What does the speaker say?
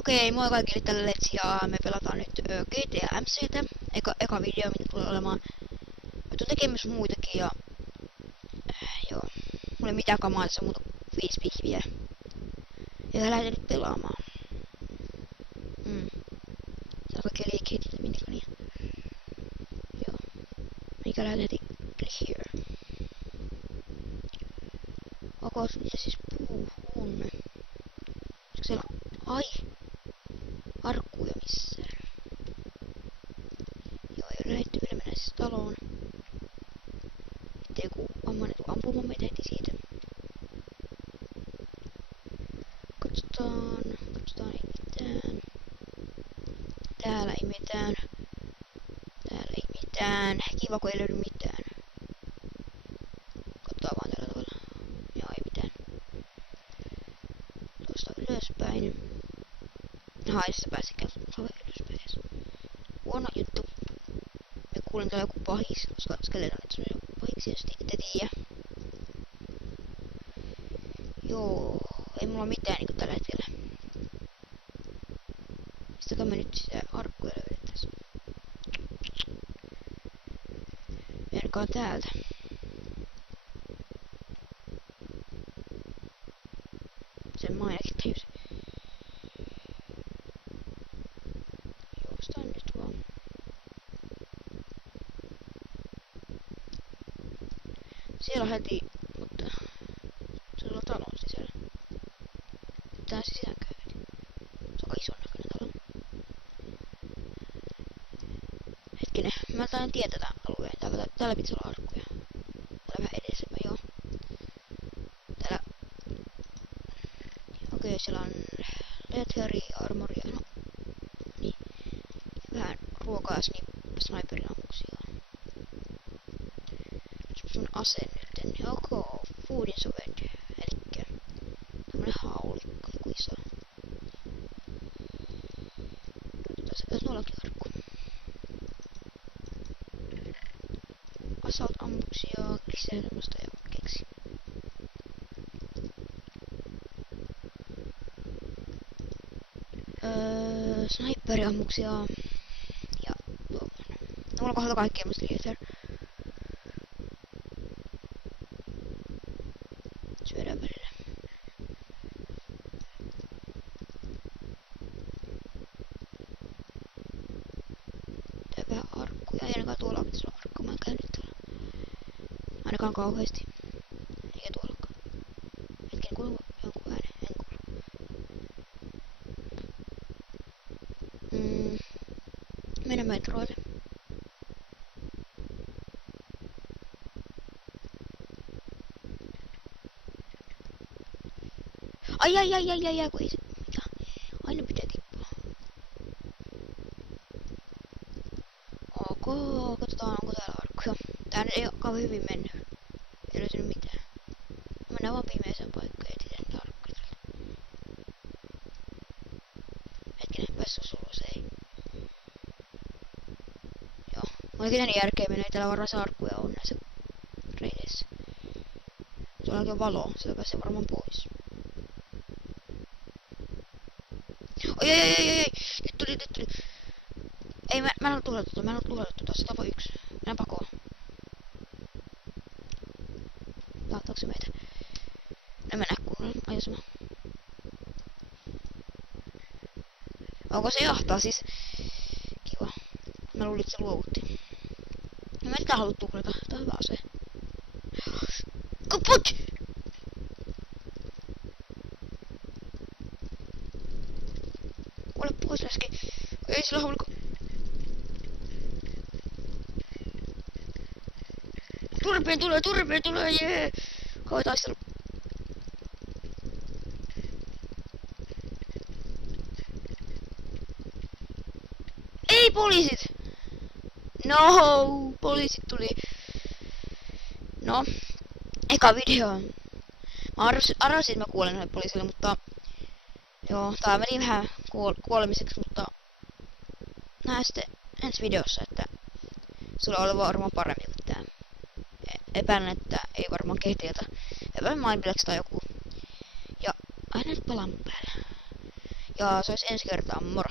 Okei, moi kaikille tälle Let's ja me pelataan nyt GTA MC:tä. Eka video, mitä tulee olemaan. Mä tuun tekemässä muitakin ja... joo. Mulla ei mitään kamaa tässä muuta 5 pihviä. Ja lähdetään nyt pelaamaan. Tää kaikkea liikkeet ja minikania. Joo. Mikä lähdetään heti click here. Onko mitä siis puhun? Onko siellä... Ai! Arkkuja missään. Joo, ei ole lähdetty vielä mennä siis taloon. Ettei joku ammanen tuu ampumaan meitä heti siitä. Katsotaan ei mitään. Täällä ei mitään. Kiva kun ei löydy mitään. Katsotaan vaan tällä tavalla. Joo, ei mitään. Tuosta ylöspäin. Aha, ei sitä pääsekään ylöspäin. Huono juttu. Me kuulen täällä joku pahis, koska skeletonit on joku pahiksi, jos ette tiedä. Joo, ei mulla mitään niinku tällä hetkellä. Mistäkö me nyt sitä arkkuja löydettäis? Ainakaan täältä. Sen mä ainakin tajusin. Juostaan nyt vaan. Siellä on heti, mutta siellä on talon sisällä. Tää sisään käy. Se on ison näköinen talo. Hetkinen, mä taidan tietää tämän alueen. Täällä pitäisi olla arkkuja. Täällä vähän edesemmä, joo. Täällä... Okei, siellä on leatheria, armoria, no. Niin. Vähän ruokaa ja sniperin ammuksia. Nyt sun ase nyt. Joko foodin soved. Elikkä tämmönen haulikko, joku iso. Tässä pitäisi ollakin arkku. Assault ammuksia, lisää tämmöstä ja keksi. Sniperiammuksia ja tuommoinen. No, mulla on kohdalla kaikkea musta liittyy. Syödään välillä. Tää vähän arkkuja. Ei ainakaan tuolla pitäisi olla arkku. Mä en käynyt tuolla. Ainakaan kauheesti. Eikä tuollakaan. Hetken kuuluu jonkun äänen. En kuulu. Mennään metroille. Ai, kun ei se... Mitä? Aina pitää tippua. Ok, katsotaan onko täällä arkkuja. Tää nyt ei oo kauhean hyvin mennyt. Ei löytynyt mitään. Mennään vaan pimeeseen paikkaan ja etsitään niitä arkkuja täältä. Hetkinen, päässyt ulos, ei. Joo, olikin näin järkeä mennyt, ei täällä varmaan se arkkuja on näissä reideissä. Tuollakin on valo, sieltä pääsee varmaan pois. Oi, nyt tuli. Ei, mä en oo tuhlattu tässä, tavo 1. Mennään pakoon. Jahtaako se meitä? En mä näe kunnolla, ajosma. Onko se jahtaa siis? Kiva. Mä luulin, että se luovutti. No mä en halua tuhlata, tää on hyvä ase. Kaput! Kuole pois läski. Ei sillä haulikko. Turpeen tulee, jee! Kauan taistelu. Ei poliisit! No, poliisit tuli. No, eka video. Mä arvasin, että mä kuolen noille poliisille, mutta... Joo, tää meni vähän kuolemiseksi, mutta... Nähdään sitten ensi videossa, että... Sulla oli varmaan paremmin kuin tää. Epäilen, että ei varmaan kehtiötä. Epäilen Mindblax tai joku. Ja aina nyt palaa mun päällä. Ja se olisi ensi kertaa, moro.